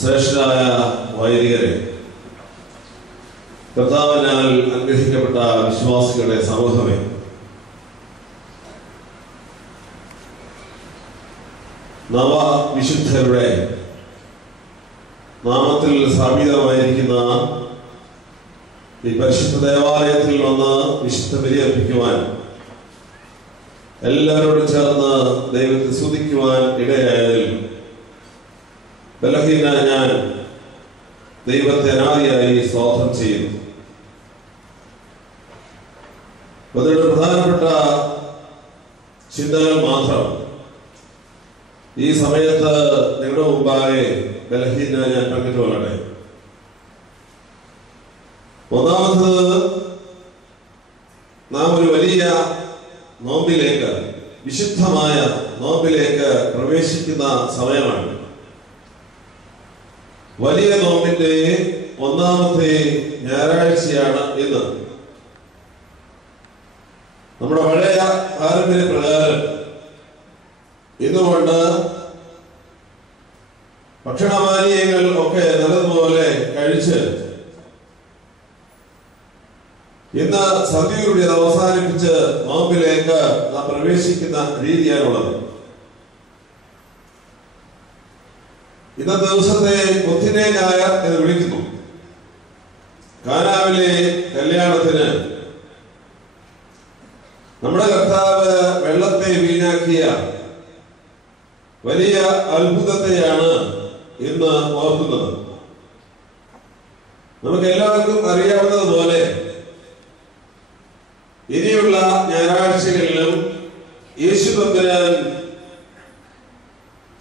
ശ്രേഷ്ഠരായ വൈദികരെ, കർത്താവിനാൽ അനുഗ്രഹിക്കപ്പെട്ട വിശ്വാസികളുടെ സമൂഹമേ, നവവിശുദ്ധരുടെ നാമത്തിൽ സ്ഥാപിതമായിരിക്കുന്ന ഈ പരിശുദ്ധ ദേവാലയത്തിൽ വന്ന് വിശുദ്ധ ബലിയർപ്പിക്കുവാൻ എല്ലാവരോടും ചേർന്ന് ദൈവത്തെ സ്തുതിക്കുവാൻ ഇടയായതിൽ ബലഹീനായ ഞാൻ ദൈവത്തെ അനാദിയായി സ്തോത്രം ചെയ്യുന്നു. അതിന്റെ പ്രധാനപ്പെട്ട ചിന്തകൾ മാത്രം ഈ സമയത്ത് നിങ്ങളുടെ മുമ്പാകെ ബലഹീനായ ഞാൻ പങ്കിട്ടുകൊള്ളട്ടെ. ഒന്നാമത്, നാം ഒരു വലിയ നോമ്പിലേക്ക്, വിശുദ്ധമായ നോമ്പിലേക്ക് പ്രവേശിക്കുന്ന സമയമാണ്. വലിയ നോമ്പിന്റെ ഒന്നാമത്തെ ഞായറാഴ്ചയാണ് ഇന്ന്. നമ്മുടെ പഴയ പാരമ്പര്യ പ്രകാരം ഇന്നുകൊണ്ട് ഭക്ഷണപാനീയങ്ങൾ ഒക്കെ നല്ലതുപോലെ കഴിച്ച് ഇന്ന് സന്ധ്യയുടെ അവസാനിപ്പിച്ച് നോമ്പിലേക്ക് നാം പ്രവേശിക്കുന്ന രീതിയാണുള്ളത്. ഇന്നത്തെ ദിവസത്തെ മുത്തിനെ ഞായർ എന്ന് വിളിക്കുന്നു. കാനാവിലെ കല്യാണത്തിന് നമ്മുടെ കർത്താവ് വെള്ളത്തെ വീഞ്ഞാക്കിയ വലിയ അത്ഭുതത്തെയാണ് ഇന്ന് ഓർക്കുന്നത്. നമുക്ക് എല്ലാവർക്കും അറിയാവുന്നതുപോലെ ഇനിയുള്ള ഞായറാഴ്ചകളിലും യേശു തമ്പുരാൻ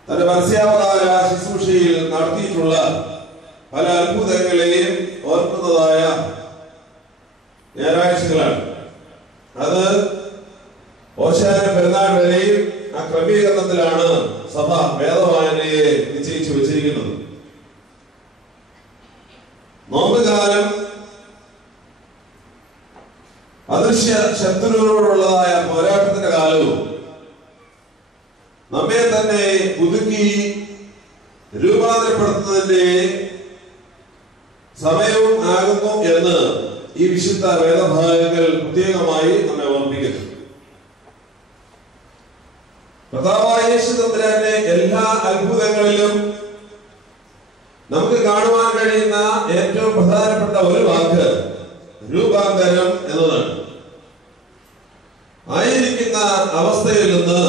തന്റെ പരസ്യാവതാര ശുശ്രൂഷയിൽ നടത്തിയിട്ടുള്ള പല അത്ഭുതങ്ങളെയും ഓർക്കുന്നതായ ഞായറാഴ്ചകളാണ്. അത് ഓശാന പെരുന്നാൾ വരെയും ആ ക്രമീകരണത്തിലാണ് സഭ വേദവായനയെ നിശ്ചയിച്ചു വെച്ചിരിക്കുന്നത്. നോമ്പുകാലം അദൃശ്യ ശത്രുവിനോടുള്ളതായ പോരാട്ടത്തിന്റെ കാലവും നമ്മെ തന്നെ പുതുക്കി രൂപാന്തരപ്പെടുത്തുന്നതിന്റെ സമയവും ആകുന്നു എന്ന് ഈ വിശുദ്ധ വേദഭാഗങ്ങൾ പ്രത്യേകമായി നമ്മെ ഓർമ്മിക്കുന്നു. കർത്താവായ യേശു തമ്പുരാന്റെ എല്ലാ അത്ഭുതങ്ങളിലും നമുക്ക് കാണുവാൻ കഴിയുന്ന ഏറ്റവും പ്രധാനപ്പെട്ട ഒരു വാക്ക് രൂപാന്തരം എന്നതാണ്. ആയിരിക്കുന്ന അവസ്ഥയിൽ നിന്ന്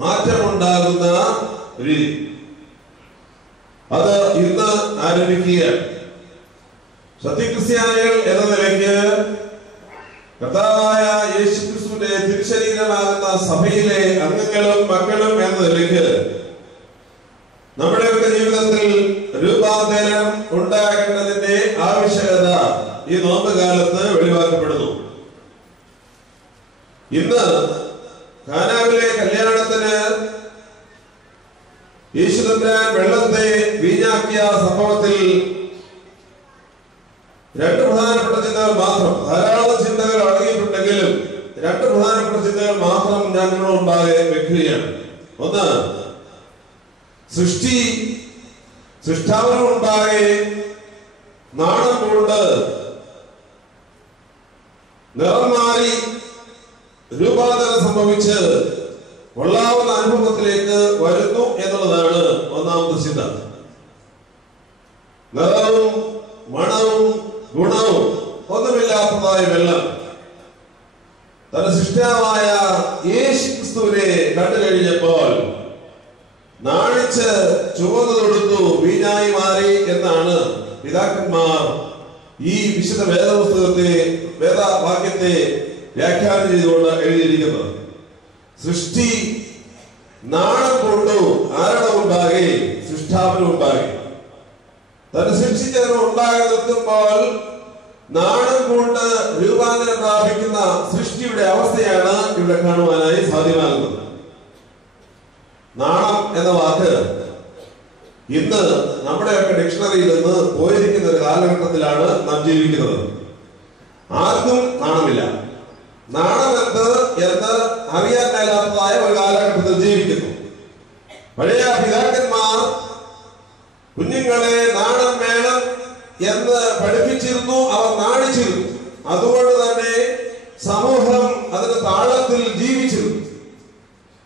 മാറ്റമുണ്ടാകുന്ന രീതി, അത് ഇന്ന് ആരംഭിക്കുകയാണ്. സത്യക്രിസ്ത്യാനികൾ എന്ന നിലയ്ക്ക് കർത്താവായ യേശുക്രിസ്തുവിന്റെ തിരുശരീരമാകുന്ന സഭയിലെ അംഗങ്ങളും മക്കളും എന്ന നിലയ്ക്ക് നമ്മുടെയൊക്കെ ജീവിതത്തിൽ രൂപാന്തരം ഉണ്ടാകേണ്ടതിന്റെ ആവശ്യകത ഈ നോമ്പ് കാലത്ത് വെളിവാക്കപ്പെടുന്നു. ഇന്ന് കാനാവിലെ കല്യാണത്തിന് യേശു തമ്പുരാൻ വെള്ളത്തെ വീഞ്ഞാക്കിയ സംഭവത്തിൽ രണ്ട് പ്രധാനപ്പെട്ട ചിന്തകൾ മാത്രം, ധാരാളം ചിന്തകൾ അടങ്ങിയിട്ടുണ്ടെങ്കിലും രണ്ട് പ്രധാനപ്പെട്ട ചിന്തകൾ മാത്രം ഞാൻ നിങ്ങളുടെ മുമ്പാകെ വെക്കുകയാണ്. ഒന്ന്, സൃഷ്ടാവിന് മുമ്പാകെ നാണം കൊണ്ട് നിറം മാറി രൂപാന്തരം സംഭവിച്ച് കൊള്ളാവുന്ന അനുഭവത്തിലേക്ക് വരുന്നു എന്നുള്ളതാണ് ഒന്നാമത്തെ ചിന്ത. നിറവും മണവും ഗുണവും ഒന്നുമില്ലാത്തതായ വെള്ളം തന്റെ സൃഷ്ടാവായ യേശുക്രിസ്തുവിനെ കണ്ടു കഴിഞ്ഞപ്പോൾ നാണിച്ച് ചുവന്നു തൊടുത്തു, വീഞ്ഞായി മാറി എന്നാണ് പിതാക്കന്മാർ ഈ വിശുദ്ധ വേദവാക്യത്തെ വ്യാഖ്യാനം ചെയ്തുകൊണ്ട് എഴുതിയിരിക്കുന്നത്. സൃഷ്ടി നാണം കൊണ്ടു ആരുടെ മുമ്പാകെ? സൃഷ്ടാവിന് മുമ്പാകെ. തന്നെ സൃഷ്ടിച്ചതിന് മുമ്പാകെ നിൽക്കുമ്പോൾ നാണം കൊണ്ട് രൂപാന്തരം പ്രാപിക്കുന്ന സൃഷ്ടിയുടെ അവസ്ഥയാണ് ഇവിടെ കാണുവാനായി സാധ്യമാകുന്നത്. നാണം എന്ന വാക്ക് ഇന്ന് നമ്മുടെയൊക്കെ ഡിക്ഷണറിയിൽ നിന്ന് പോയിരിക്കുന്ന ഒരു കാലഘട്ടത്തിലാണ് നാം ജീവിക്കുന്നത്. ആർക്കും നാണമില്ല. നാണമെന്ത് എന്ന് അറിയാൻ മേലാത്തതായ ഒരു കാലഘട്ടത്തിൽ ജീവിക്കുന്നു. പഴയ പിതാക്കന്മാർ കുഞ്ഞുങ്ങൾ എന്ന് പഠിപ്പിച്ചിരുന്നു, അവർ നാണിച്ചിരുന്നു. അതുകൊണ്ട് തന്നെ സമൂഹം അതിന്റെ താളത്തിൽ ജീവിച്ചിരുന്നു.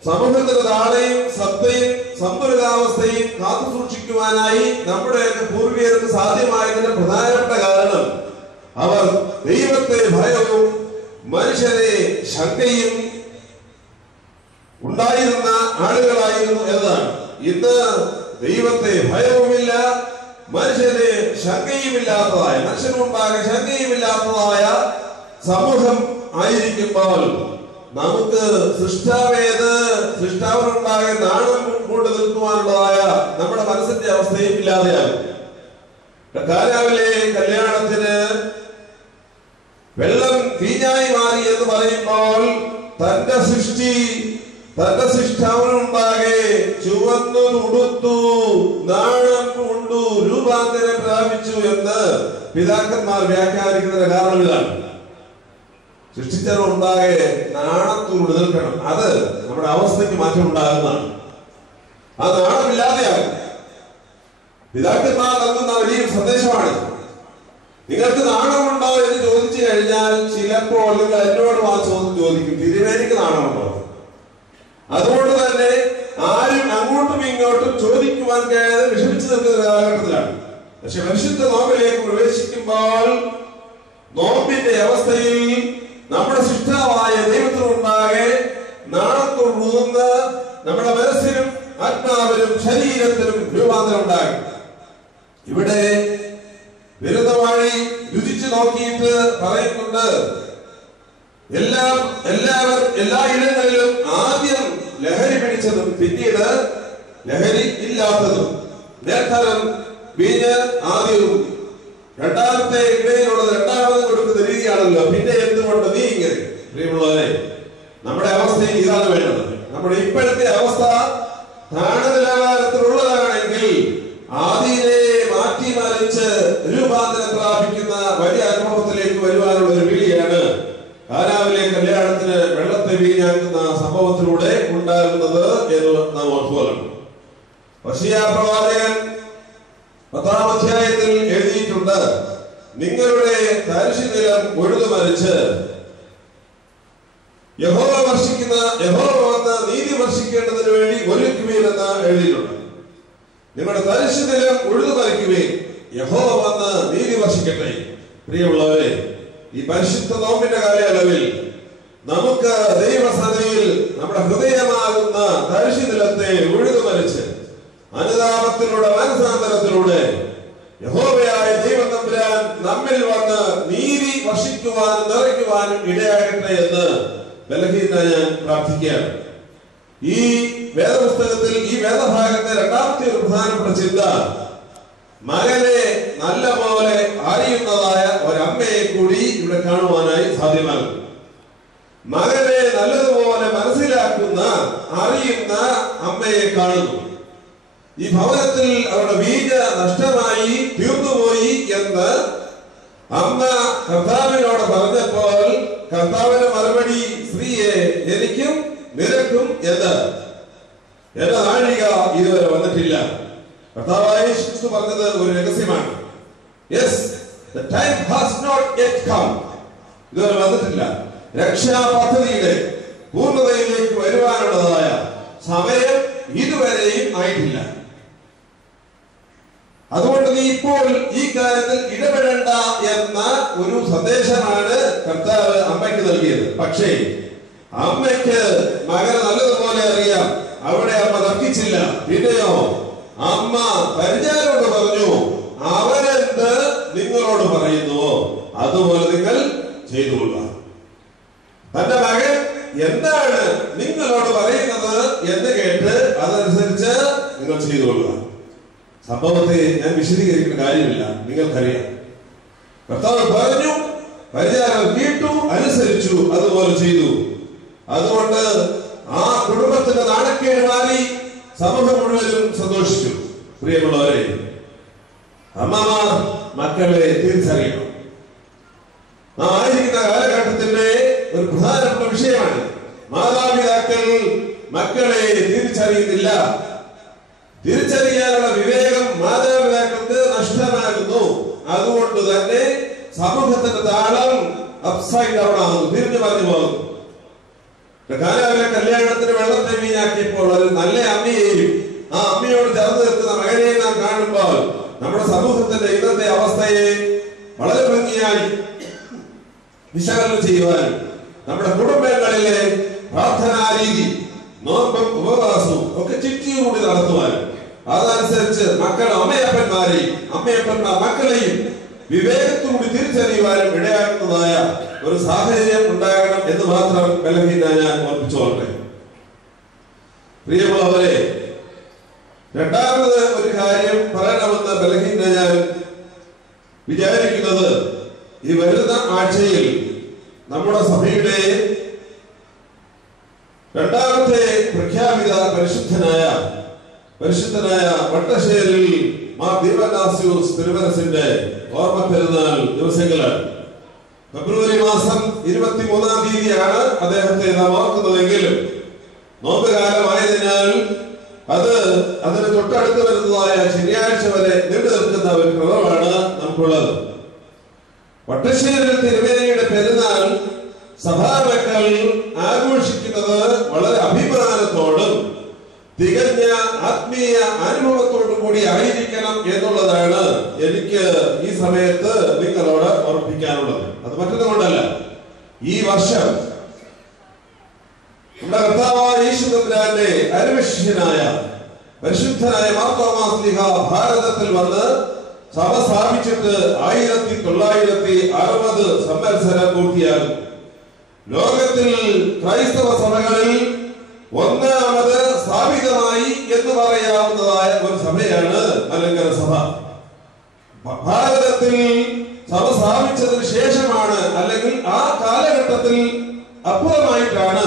സമൂഹത്തിന്റെ താളയും സത്തയും സന്തുലിതാവസ്ഥയും കാത്തു സൂക്ഷിക്കുവാനായി നമ്മുടെയൊക്കെ പൂർവികർക്ക് സാധ്യമായതിന്റെ പ്രധാനപ്പെട്ട കാരണം അവർ ദൈവത്തെ ഭയവും മനുഷ്യരെ ശങ്കയും ഉണ്ടായിരുന്ന ആളുകളായിരുന്നു എന്നതാണ്. ഇന്ന് ദൈവത്തെ ഭയവുമില്ല, മനുഷ്യന് ശങ്കയുമില്ലാത്തതായ, മനുഷ്യനുണ്ടാകെ ശങ്കയുമില്ലാത്തതായ സമൂഹം ആയിരിക്കുമ്പോൾ നമുക്ക് സൃഷ്ടാവിനുണ്ടാകെ നാണം കൊണ്ട് നിൽക്കുവാനുള്ളതായ നമ്മുടെ മനസ്സിന്റെ അവസ്ഥയും ഇല്ലാതെയാകും. കാനാവിലെ കല്യാണത്തിന് വെള്ളം വീഞ്ഞായി മാറി എന്ന് പറയുമ്പോൾ തന്റെ സൃഷ്ടാവിനുണ്ടാകെ ചുവന്നു ഉടുത്തു, നാണം കൊണ്ടു, രൂപാന്തരം പ്രാപിച്ചു എന്ന് പിതാക്കന്മാർ വ്യാഖ്യാനിക്കുന്നതിന്റെ കാരണം ഇതാണ്. സൃഷ്ടിച്ചവരുണ്ടാകെ നാണത്തോട് നിൽക്കണം. അത് നമ്മുടെ അവസ്ഥയ്ക്ക് മാറ്റം ഉണ്ടാകുന്നതാണ്. ആ നാണമില്ലാതെയാകും. പിതാക്കന്മാർ നൽകുന്ന വലിയ സന്ദേശമാണ്. നിങ്ങൾക്ക് നാണമുണ്ടോ എന്ന് ചോദിച്ചു കഴിഞ്ഞാൽ ചിലപ്പോൾ നിങ്ങൾ എന്നോട് ആ ചോദ്യം ചോദിക്കും, തിരുവേനിക്ക് നാണമുണ്ടോ? അതുകൊണ്ട് തന്നെ ആരും അങ്ങോട്ടും ഇങ്ങോട്ടും ചോദിക്കുവാൻ കഴിയാതെ വിഷമിച്ചു നിൽക്കുന്ന കാലഘട്ടത്തിലാണ്. പക്ഷെ പരിശുദ്ധ നോമ്പിലേക്ക് പ്രവേശിക്കുമ്പോൾ നോമ്പിന്റെ അവസ്ഥയിൽ നമ്മുടെ സൃഷ്ടാവായ ദൈവത്തിനുണ്ടാകെ നാണത്തോടുന്ന് നമ്മുടെ മനസ്സിനും ആത്മാവിനും ശരീരത്തിനും രൂപാന്തരം ഉണ്ടാകും. ഇവിടെ വിരുദ്ധവാഴി രുചിച്ചു നോക്കിയിട്ട് പറയുന്നുണ്ട്, എല്ലാ ഇടങ്ങളിലും ആദ്യം ലഹരി പിടിച്ചതും പിന്നീട് ലഹരി ഇല്ലാത്തതും, നേർത്തരം വീഞ്ഞ് ആദ്യവും രണ്ടാമത്തെ ഇടയിലുള്ളത് രണ്ടാമതും കൊടുക്കുന്ന രീതിയാണല്ലോ. പിന്നെ എന്തുകൊണ്ട് നീ ഇങ്ങനെ? പ്രിയമുള്ളവരെ, നമ്മുടെ അവസ്ഥയിൽ ഇതാണ് വേണ്ടത്. നമ്മുടെ ഇപ്പോഴത്തെ അവസ്ഥ താണ നിലവാരത്തിലുള്ളതാണെങ്കിൽ ആദിയെ മാറ്റി മറിച്ച് രൂപാന്തരം പ്രാപിക്കുന്ന വലിയ അനുഭവത്തിലേക്ക് വരുവാനുള്ള ഒരു വിളിയാണ് കാനാവിലെ കല്യാണത്തിന് വെള്ളത്തെ വീഞ്ഞാക്കുന്ന സംഭവത്തിലൂടെ ഉണ്ടാകുന്നത് എന്ന് നാം ഓർത്തുകൊള്ളണം. ഹോശേയ പ്രവാചകൻ 10-ാം അധ്യായത്തിൽ എഴുതിയിട്ടുണ്ട്, നിങ്ങളുടെ തരിശുനിലം ഉഴുതുമരിച്ച് യഹോവ വന്ന് നീതി വർഷിക്കേണ്ടതിന് വേണ്ടി ഒരുക്കുവീരെന്ന് എഴുതിയിട്ടുണ്ട്. നിങ്ങളുടെ തരിശുനിലം ഉഴുതുമരിക്കുവേ, യഹോവ വന്ന് നീതി വർഷിക്കട്ടെ. പ്രിയമുള്ളവരെ, ഈ പരിശുദ്ധ നോമ്പിന്റെ കാലയളവിൽ നമുക്ക് ദൈവസന്നിധിയിൽ നമ്മുടെ ഹൃദയമാകുന്ന തരിശുനിലത്തെ ഉഴുതുമരിച്ച് അനുതാപത്തിലൂടെ മനസാന്തരത്തിലൂടെ യഹോവയായ ദൈവം തമ്പുരാൻ നമ്മിൽ വന്ന് നീതി വർഷിക്കുവാനും നിറയ്ക്കുവാനും ഇടയാകട്ടെ എന്ന് ബലഹീനനായി ഞാൻ പ്രാർത്ഥിക്കുകയാണ്. ഈ വേദപുസ്തകത്തിൽ ഈ വേദഭാഗത്തെ രണ്ടാമത്തെ ഒരു പ്രധാനപ്പെട്ട ചിന്ത, മകനെ നല്ല പോലെ അറിയുന്നതായ ഒരമ്മയെ കൂടി ഇവിടെ കാണുവാനായി സാധ്യമാകും. മകനെ നല്ലതുപോലെ മനസ്സിലാക്കുന്ന അറിയുന്ന അമ്മയെ കാണുന്നു. ഈ ഭവനത്തിൽ അവരുടെ വീഞ്ഞ് നഷ്ടമായി തീർന്നുപോയി എന്ന് അമ്മ കർത്താവിനോട് പറഞ്ഞപ്പോൾ കർത്താവിന്റെ മറുപടി, സ്ത്രീയെ എനിക്കും നിനക്കും എന്ന് എന്റെ നാഴിക ഇതുവരെ വന്നിട്ടില്ല. കർത്താവായ യേശു പറഞ്ഞത് ഒരു രഹസ്യമാണ്. Yes, the time has not yet come. ഇതുവരെ വന്നിട്ടില്ല. രക്ഷാ പദ്ധതിയുടെ പൂർണ്ണതയിലേക്ക് വരുവാനുള്ളതായ സമയം ഇതുവരെയും ആയിട്ടില്ല. അതുകൊണ്ട് നീ ഇപ്പോൾ ഈ കാര്യത്തിൽ ഇടപെടേണ്ട എന്ന ഒരു സന്ദേശമാണ് കർത്താവ് അമ്മയ്ക്ക് നൽകിയത്. പക്ഷേ അമ്മയ്ക്ക് മകനെ നല്ലതുപോലെ അറിയാം. അവിടെ അമ്മ തർക്കിച്ചില്ല. പിന്നെയോ അമ്മ പരിചാരോട് പറഞ്ഞു, അവരെന്ത് നിങ്ങളോട് പറയുന്നുവോ അതുപോലെ നിങ്ങൾ ചെയ്തുകൊള്ളുക. തന്റെ മകൻ എന്താണ് നിങ്ങളോട് പറയുന്നത് എന്ന് കേട്ട് അതനുസരിച്ച് നിങ്ങൾ ചെയ്തുകൊള്ളുക. സംഭവത്തെ ഞാൻ വിശദീകരിക്കുന്ന കാര്യമില്ല, നിങ്ങൾക്കറിയാം. കർത്താവ് പറഞ്ഞു, പരിചാരം കേട്ടു, അനുസരിച്ചു, അതുപോലെ ചെയ്തു. അതുകൊണ്ട് ആ കുടുംബത്തിന്റെ നാണക്കേട് മാറി, സമൂഹം മുഴുവനും സന്തോഷിച്ചു. പ്രിയമുള്ളവരെ, അമ്മമാർ മക്കളെ തിരിച്ചറിയണം. നാം ആയിരിക്കുന്ന കാലഘട്ടത്തിന്റെ ഒരു പ്രധാനപ്പെട്ട വിഷയമാണ്. മാതാപിതാക്കൾ മക്കളെ തിരിച്ചറിയുന്നില്ല. തിരിച്ചറിയാനുള്ള വിവേകം മാതാപിതാക്കൾക്ക് നഷ്ടമാകുന്നു. അതുകൊണ്ട് തന്നെ സമൂഹത്തിന്റെ താളം അപ്സൈഡ് ഡൗൺ ആകുന്നു, തിരിഞ്ഞു പറഞ്ഞു പോകുന്നു. കാനാവിലെ കല്യാണത്തിന് വെള്ളത്തെ വീഞ്ഞാക്കിയപ്പോൾ ഒരു നല്ല അമ്മയെയും ആ അമ്മയോട് ചേർന്ന് നിൽക്കുന്ന മകനെയും നാം കാണുമ്പോൾ നമ്മുടെ സമൂഹത്തിന്റെ ഇന്നത്തെ അവസ്ഥയെ വളരെ ഭംഗിയായി വിശകലനം ചെയ്യുവാനും നമ്മുടെ കുടുംബങ്ങളിലെ പ്രാർത്ഥനാ രീതി, നോമ്പും ഉപവാസവും ഒക്കെ ചുറ്റിയൂടി നടത്തുവാനും അതനുസരിച്ച് മക്കൾ അമ്മയപ്പന്മാരെയും അമ്മയപ്പന്മാർ മക്കളെയും വിവേകത്തോട് തിരിച്ചറിയുവാനും ഇടയാക്കുന്നതായ ഒരു സാഹചര്യം ഉണ്ടാകണം എന്ന് മാത്രം ബലഹീന ഞാൻ ഓർപ്പിച്ചോട്ടെ. പ്രിയമുള്ളവരെ, രണ്ടാമത് ഒരു കാര്യം പറയണമെന്ന് ബലഹീന ഞാൻ വിചാരിക്കുന്നത്, ഈ വരുന്ന ആഴ്ചയിൽ നമ്മുടെ സഭയുടെ രണ്ടാമത്തെ പ്രഖ്യാപിത പരിശുദ്ധനായ വട്ടശ്ശേരിൽ മാർ ദീപനാസ്യൂസ് തിരുമനസിന്റെ ഓർമ്മ പെരുന്നാൾ ദിവസങ്ങളാണ്. ഫെബ്രുവരി മാസം 23-ാം തീയതിയാണ് അദ്ദേഹത്തെ നാം ഓർക്കുന്നതെങ്കിലും നോമ്പുകാലമായതിനാൽ അതിന് തൊട്ടടുത്ത് വരുന്നതായ ശനിയാഴ്ച വരെ നീണ്ടു നിൽക്കുന്ന ഒരു ക്രമമാണ് നമുക്കുള്ളത്. വട്ടശ്ശേരിൽ തിരുമേനിയുടെ പെരുന്നാൾ സഭാമക്കൾ ആഘോഷിക്കുന്നത് വളരെ അഭിമാനത്തോടും തികഞ്ഞ ആത്മീയ അനുഭവത്തോടു കൂടി ആയിരിക്കണം എന്നുള്ളതാണ് എനിക്ക് ഈ സമയത്ത് നിങ്ങളോട് ഓർപ്പിക്കാനുള്ളത്. അത് മറ്റൊന്നുകൊണ്ടല്ല, ഈ വർഷം നമ്മുടെ കർത്താവായ യേശു തമ്പുരാന്റെ അരുമശിഷ്യനായ പരിശുദ്ധനായ മാർത്തോമാ ശ്ലീഹ ഭാരതത്തിൽ വന്ന് സഭ സ്ഥാപിച്ചിട്ട് 1960 സംവത്സരം പൂർത്തിയാകും. ലോകത്തിൽ ക്രൈസ്തവ സഭകളിൽ ഒന്നാമത് സ്ഥാപിതമായി എന്ന് പറയാവുന്നതായ ഒരു സഭയാണ് മലങ്കര സഭ. ഭാരതത്തിൽ സഭ സ്ഥാപിച്ചതിന് ശേഷമാണ്, അല്ലെങ്കിൽ ആ കാലഘട്ടത്തിൽ അപ്പുറമായിട്ടാണ്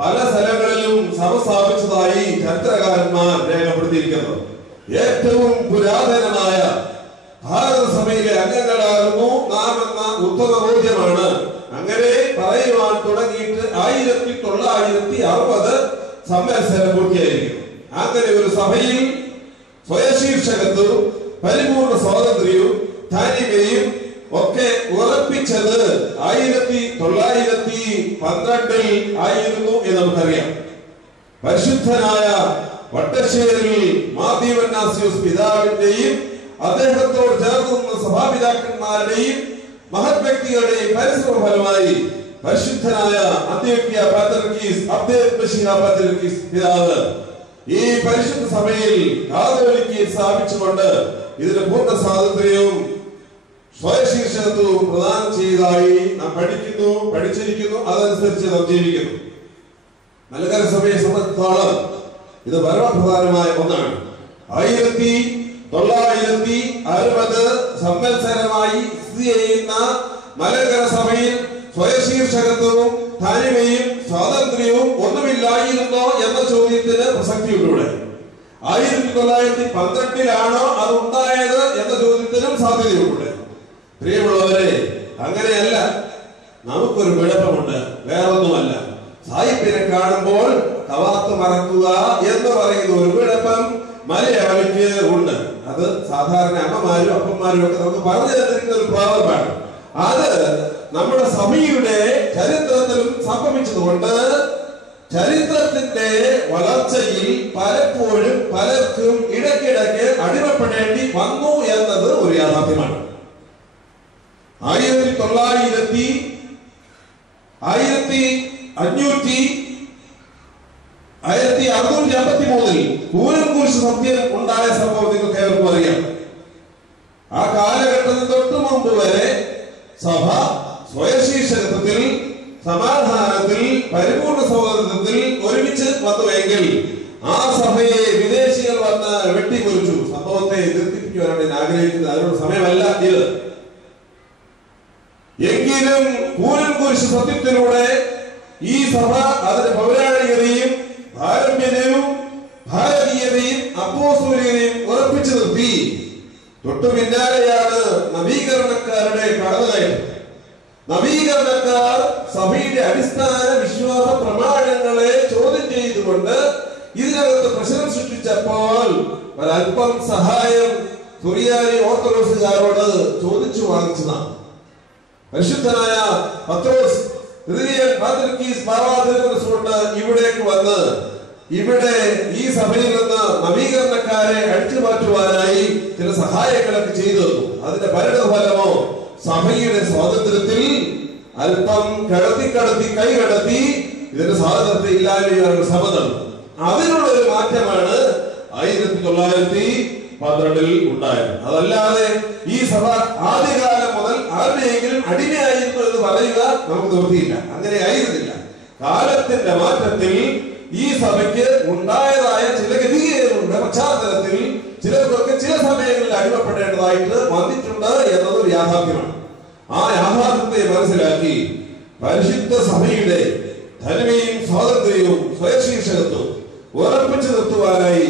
പല സ്ഥലങ്ങളിലും സഭ സ്ഥാപിച്ചതായി ചരിത്രകാരന്മാർ രേഖപ്പെടുത്തിയിരിക്കുന്നത്. ഏറ്റവും പുരാതനമായ ഭാരത സഭയിലെ അംഗങ്ങളാകുന്നു നാം എന്ന ഉത്തമ ബോധ്യമാണ് അങ്ങനെ പറയുവാൻ തുടങ്ങിയിട്ട് 1960 സംവത്സരം പൂർത്തിയായിരിക്കും. അങ്ങനെ ഒരു സഭയിൽ സ്വയശീർഷകത്വവും പരിപൂർണ സ്വാതന്ത്ര്യവും താനിമയും ഒക്കെ ഉറപ്പിച്ചത് 1912 ആയിരുന്നു എന്ന് നമുക്കറിയാം. പരിശുദ്ധനായ വട്ടശ്ശേരിൽ മാർ ദീപനാസ്യൂസ് പിതാവിന്റെയും അദ്ദേഹത്തോട് ചേർന്ന സഭാപിതാക്കന്മാരുടെയും മഹത് വ്യക്തികളുടെയും പരിശ്രമ ഫലമായി പരിശുദ്ധനായ അന്ത്യോക്യ പാത്രിയർക്കീസ് പാത്രിയർക്കീസ് പിതാവ് ഈ പരിശുദ്ധ സഭയിൽ കാതോലിക്കയെ സ്ഥാപിച്ചുകൊണ്ട് ഇതിന് പൂർണ്ണ സ്വാതന്ത്ര്യവും സ്വയശീർഷകത്വവും പ്രദാനം ചെയ്തതായി നാം പഠിച്ചിരിക്കുന്നു. അതനുസരിച്ച് നാം ജീവിക്കുന്നു. മലങ്കര സഭയെ സംബന്ധിച്ചിടത്തോളം ഇത് പരമപ്രധാനമായ ഒന്നാണ്. 1960 സംവത്സരമായി സ്ഥിതി ചെയ്യുന്ന മലങ്കര സഭയിൽ സ്വയശീർഷകത്വവും താനിമയും സ്വാതന്ത്ര്യവും ഒന്നുമില്ലായിരുന്നോ എന്ന ചോദ്യത്തിന് പ്രസക്തിയുണ്ട്. 1912 അത് ഉണ്ടായത് എന്ന ചോദ്യത്തിനും സാധ്യതയുണ്ട്. പ്രിയമുള്ളവരെ, അങ്ങനെയല്ല. നമുക്കൊരു വിളപ്പമുണ്ട്, വേറൊന്നുമല്ല. സായിപ്പിനെ കാണുമ്പോൾ കവാത്ത് മറക്കുക എന്ന് പറയുന്ന ഒരു വിളപ്പം മലയാളിക്ക് ഉണ്ട്. അത് സാധാരണ അമ്മമാരും അപ്പന്മാരും ഒക്കെ നമുക്ക് പറഞ്ഞു തന്നിരിക്കുന്ന ഒരു പ്രോവർബാണ്. അത് നമ്മുടെ സഭയുടെ ചരിത്രത്തിലും സംഭവിച്ചതുകൊണ്ട് ചരിത്രത്തിന്റെ വളർച്ചയിൽ പലപ്പോഴും പലർക്കും ഇടയ്ക്കിടയ്ക്ക് അടിമപ്പെടേണ്ടി വന്നു എന്നത് ഒരു യാഥാർത്ഥ്യമാണ്. 1653 കൂരൻകുരിശ് സത്യം ഉണ്ടായ സംഭവം നിങ്ങൾക്ക് ഏവർക്കും അറിയാം. ആ കാലഘട്ടത്തിന് തൊട്ടു മുമ്പ് വരെ സഭ സ്വയശീർഷകത്വത്തിൽ, സമാധാനത്തിൽ, പരിപൂർണ സ്വാതന്ത്ര്യത്തിൽ ഒരുമിച്ച് വന്നുവെങ്കിൽ ആ സഭയെ വിദേശികൾ വന്ന് വെട്ടിക്കുറിച്ചു. സംഭവത്തെ ദീർഘിപ്പിക്കുവാനാണ് ഞാൻ ആഗ്രഹിക്കുന്നത്. അതിനുള്ള സമയമല്ല ഇത്. എങ്കിലും കൂരൻകുരിശ് സത്യത്തിലൂടെ ഈ സഭ അതിന്റെ പൗരാണികതയും പാരമ്പര്യവും ഭാരതീയതയും അപ്പോസ്തോലികതയും ഉറപ്പിച്ചു നിർത്തി. തൊട്ടു പിന്നാലെയാണ് നവീകരണക്കാരുടെ കടന്നുകയറ്റം. നവീകരണക്കാർ സഭയുടെ അടിസ്ഥാന വിശ്വാസ പ്രമാണങ്ങളെ ചോദ്യം ചെയ്തുകൊണ്ട് ഇതിനകത്ത് പ്രശ്നം സൃഷ്ടിച്ചപ്പോൾ ഒരല്പം സഹായം സുറിയാനി ഓർത്തഡോക്സുകാരോട് ചോദിച്ചു വാങ്ങിച്ചതാണ്. പരിശുദ്ധനായ പത്രോസ് ഇവിടേക്ക് വന്ന് ഇവിടെ ഈ സഭയിൽ നിന്ന് നവീകരണക്കാരെ അടിച്ചു മാറ്റുവാനായി ചില സഹായങ്ങളൊക്കെ ചെയ്തു തന്നു. അതിന്റെ പരിണതഫലമോ സഭയുടെ സ്വാതന്ത്ര്യത്തിൽ അല്പം കടത്തി കൈകടത്തി ഇതിന്റെ സ്വാതന്ത്ര്യത്തെ ഇല്ലായ്മ സഭ നടന്നു. അതിനുള്ളൊരു മാറ്റമാണ് 1912 ഉണ്ടായത്. അതല്ലാതെ ഈ സഭ ആദ്യകാലം മുതൽ ആരുടെയെങ്കിലും അടിമയായിരുന്നു എന്ന് പറയുക നമുക്ക് നിർത്തിയില്ല. അങ്ങനെ ആയിരുന്നില്ല. കാലത്തിന്റെ മാറ്റത്തിൽ ഈ സഭയ്ക്ക് ഉണ്ടായതായ ചില ഗതികളുടെ പശ്ചാത്തലത്തിൽ ചിലർക്കൊക്കെ ചില സമയങ്ങളിൽ അടിമപ്പെടേണ്ടതായിട്ട് വന്നിട്ടുണ്ട് എന്നതൊരു യാഥാർത്ഥ്യമാണ്. ആ യാഥാർത്ഥ്യത്തെ മനസ്സിലാക്കി പരിശുദ്ധ സഭയുടെ ധനമയും സ്വാതന്ത്ര്യവും സ്വയശീർഷകത്വവും ഉറപ്പിച്ചു നിർത്തുവാനായി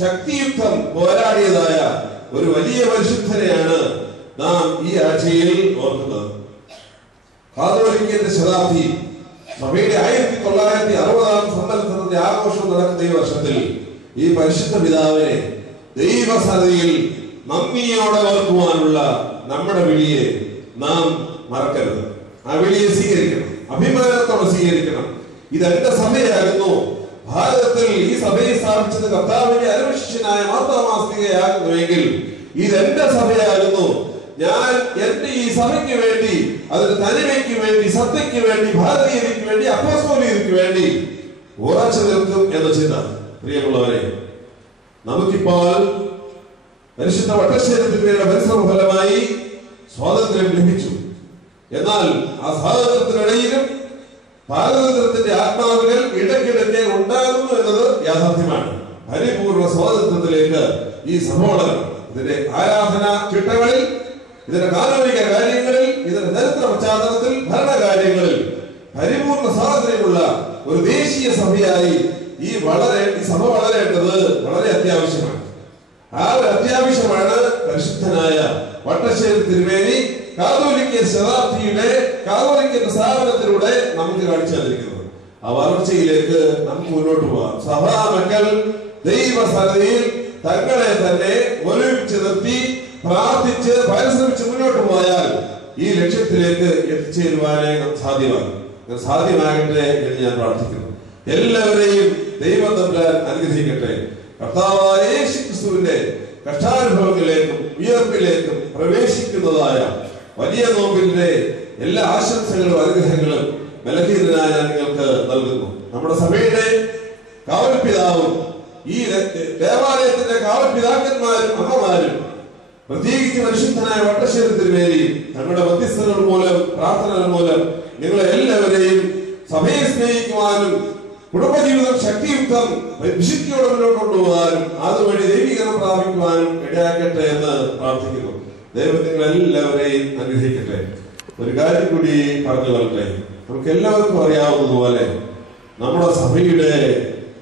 ശക്തിയുക്തം പോരാടിയതായ ഒരു വലിയ പരിശുദ്ധനെയാണ് നാം ഈ ആഴ്ചയിൽ ഓർക്കുന്നത്. കാതോലിക്കന്റെ ശതാബ്ദി സഭയുടെ 1960 സംവത്സരത്തിന്റെ ആഘോഷം നടക്കുന്ന ഈ വർഷത്തിൽ ഈ പരിശുദ്ധ പിതാവിനെ ദൈവസന്നിധിയിൽ നന്ദിയോടെ ഓർക്കുവാനുള്ള നമ്മുടെ വിളിയെ നാം മറക്കരുത്. ആ വിളിയെ സ്വീകരിക്കണം, അഭിമാനത്തോടെ സ്വീകരിക്കണം. ഇതെന്റെ സഭയാകുന്നു. ഭാരതത്തിൽ ഈ സഭയെ സ്ഥാപിച്ചത് കർത്താവിന്റെ അരുമശിഷ്യനായ മാർത്തോമാസ്ലിഹയാകുന്നുവെങ്കിൽ ഇതെന്റെ സഭയാകുന്നു. ഞാൻ എന്റെ ഈ സഭയ്ക്ക് വേണ്ടി, അതിന്റെ തനിമയ്ക്ക് വേണ്ടി, സത്യയ്ക്ക് വേണ്ടി, ഭാരതീയതയ്ക്ക് വേണ്ടി, അപ്പോസ്തോലികതയ്ക്ക് വേണ്ടി ഉറച്ചു നിൽക്കും എന്ന ചിന്ത. പ്രിയമുള്ളവരെ, നമുക്കിപ്പോൾ പരിശുദ്ധ വട്ടശ്ശേരി തിരുമേനിയുടെ പരിശ്രമ ഫലമായി സ്വാതന്ത്ര്യം ലഭിച്ചു. എന്നാൽ ആ സ്വാതന്ത്ര്യത്തിനിടയിലും സ്വാതന്ത്ര്യത്തിന്റെ ആത്മാവുകൾ ഇടയ്ക്കിടയ്ക്ക് ഉണ്ടാകുന്നു എന്നത് യാഥാർത്ഥ്യമാണ്. പരിപൂർണ സ്വാതന്ത്ര്യത്തിലേക്ക് ഈ സഭ വളരണം. ഇതിന്റെ ആരാധന ചിട്ടകളിൽ, ഇതിന്റെ കാനോനിക കാര്യങ്ങളിൽ, ഇതിന്റെ ചരിത്ര പശ്ചാത്തലത്തിൽ, ഭരണകാര്യങ്ങളിൽ പരിപൂർണ സ്വാതന്ത്ര്യമുള്ള ഒരു ദേശീയ സഭയായി ഈ സഭ വളരേണ്ടത് വളരെ അത്യാവശ്യമാണ്. ആ ഒരു അത്യാവശ്യമാണ് പരിശുദ്ധനായ വട്ടശ്ശേരി തിരുമേനി കാതോലിക്ക ശതാബ്ദിയുടെ കാതോലിക്ക സ്ഥാപനത്തിലൂടെ നമുക്ക് കാണിച്ചു തന്നിരിക്കുന്നത്. ആ വളർച്ചയിലേക്ക് നമുക്ക് മുന്നോട്ട് പോകാം. സഭാ മക്കൾ ദൈവസന്നിധിയിൽ തങ്ങളെ തന്നെ ഒരുമിച്ച് നിർത്തി പ്രാർത്ഥിച്ച് പരിശ്രമിച്ച് മുന്നോട്ട് പോയാൽ ഈ ലക്ഷ്യത്തിലേക്ക് എത്തിച്ചേരുവാനേ സാധ്യമാകട്ടെ എന്ന് ഞാൻ പ്രാർത്ഥിക്കുന്നു. എല്ലാവരെയും ദൈവം തമ്പുരാൻ അനുഗ്രഹിക്കട്ടെ. കർത്താവായ യേശു ക്രിസ്തുവിന്റെ കഷ്ടാനുഭവങ്ങളിലേക്കും ഉയർപ്പിലേക്കും പ്രവേശിക്കുന്നതായ വലിയ നോമ്പിന്റെ എല്ലാ ആശംസകളും അനുഗ്രഹങ്ങളും ബലഹീനനായ നിങ്ങൾക്ക് നൽകുന്നു. നമ്മുടെ സഭയുടെ കാവൽപിതാവും ഈ ദേവാലയത്തിന്റെ കാവൽപിതാക്കന്മാരും അമ്മമാരും പ്രത്യേകിച്ച് പരിശുദ്ധനായ വട്ടശ്ശേരി തിരുമേനിയും തങ്ങളുടെ മധ്യസ്ഥകൾ മൂലം, പ്രാർത്ഥനകൾ മൂലം നിങ്ങളെ എല്ലാവരെയും സഭയെ സ്നേഹിക്കുവാനും കുടുംബജീവിതം ശക്തിയുക്തം വിശുദ്ധിയോടെ മുന്നോട്ട് കൊണ്ടുപോകാനും അതുവഴി ദൈവീകരണം പ്രാപിക്കുവാനും ഇടയാക്കട്ടെ എന്ന് പ്രാർത്ഥിക്കുന്നു. ദൈവം നിങ്ങളെല്ലാവരെയും അനുഗ്രഹിക്കട്ടെ. ഒരു കാര്യം കൂടി പറഞ്ഞു കൊള്ളട്ടെ. നമുക്ക് എല്ലാവർക്കും അറിയാവുന്നതുപോലെ നമ്മുടെ സഭയുടെ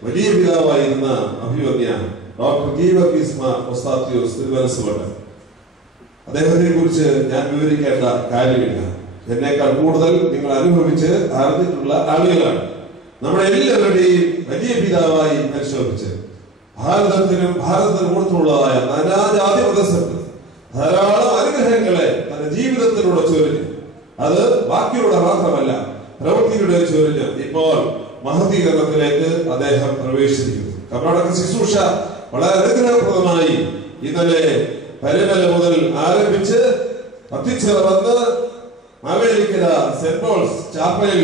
വലിയ പിതാവായിരുന്ന അഭിവന്യ ഡോക്ടർ ഗീവർഗീസ് മാർ ഒസ്താത്യോസ് തിരുവനന്തപുരം, അദ്ദേഹത്തെ കുറിച്ച് ഞാൻ വിവരിക്കേണ്ട കാര്യമില്ല. എന്നേക്കാൾ കൂടുതൽ നിങ്ങൾ അനുഭവിച്ച് അറിഞ്ഞിട്ടുള്ള ആളുകളാണ്. നമ്മുടെ എല്ലാവരുടെയും വലിയ പിതാവായി പരിശോധിച്ച് ഭാരതത്തിന് പുറത്തുള്ളതായ നാനാജാതി മതസ്ഥർക്ക് ധാരാളം അനുഗ്രഹങ്ങളെ തന്റെ ജീവിതത്തിലൂടെ ചൊരിഞ്ഞു. അത് വാക്കിലൂടെ മാത്രമല്ല, പ്രവൃത്തിയുടെ ചൊരിഞ്ഞ് ഇപ്പോൾ മഹതീകരണത്തിലേക്ക് അദ്ദേഹം പ്രവേശിച്ചിരിക്കുന്നു. കർണാടക ശുശ്രൂഷ വളരെ അനുഗ്രഹപ്രദമായി ഇന്നലെ പരമല മുതൽ ആരംഭിച്ച് പത്തിച്ചിറ വന്ന് മാവേലിക്കര സെന്റ് പോൾസ് ചാപ്പലിൽ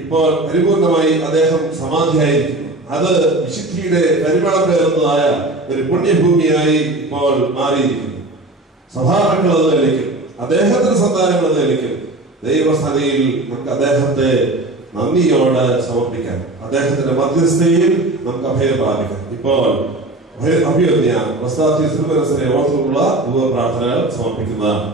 ഇപ്പോൾ പരിപൂർണമായി അദ്ദേഹം സമാധിയായിരിക്കുന്നു. അത് വിശുദ്ധിയുടെ പരിമളം പേറുന്നതായ ഒരു പുണ്യഭൂമിയായി ഇപ്പോൾ മാറിയിരിക്കുന്നു. സഭാമക്കൾ എന്ന നിലയ്ക്കും അദ്ദേഹത്തിന്റെ സന്താനങ്ങൾ എന്ന നിലയ്ക്കും ദൈവസന്നിധിയിൽ നമുക്ക് അദ്ദേഹത്തെ നന്ദിയോടെ സമർപ്പിക്കാം. അദ്ദേഹത്തിന്റെ മധ്യസ്ഥയിൽ നമുക്ക് അഭയം പ്രാപിക്കാം. ഇപ്പോൾ അഭിവന്യ ഓർത്തുള്ള പ്രാർത്ഥനകൾ സമർപ്പിക്കുന്നതാണ്.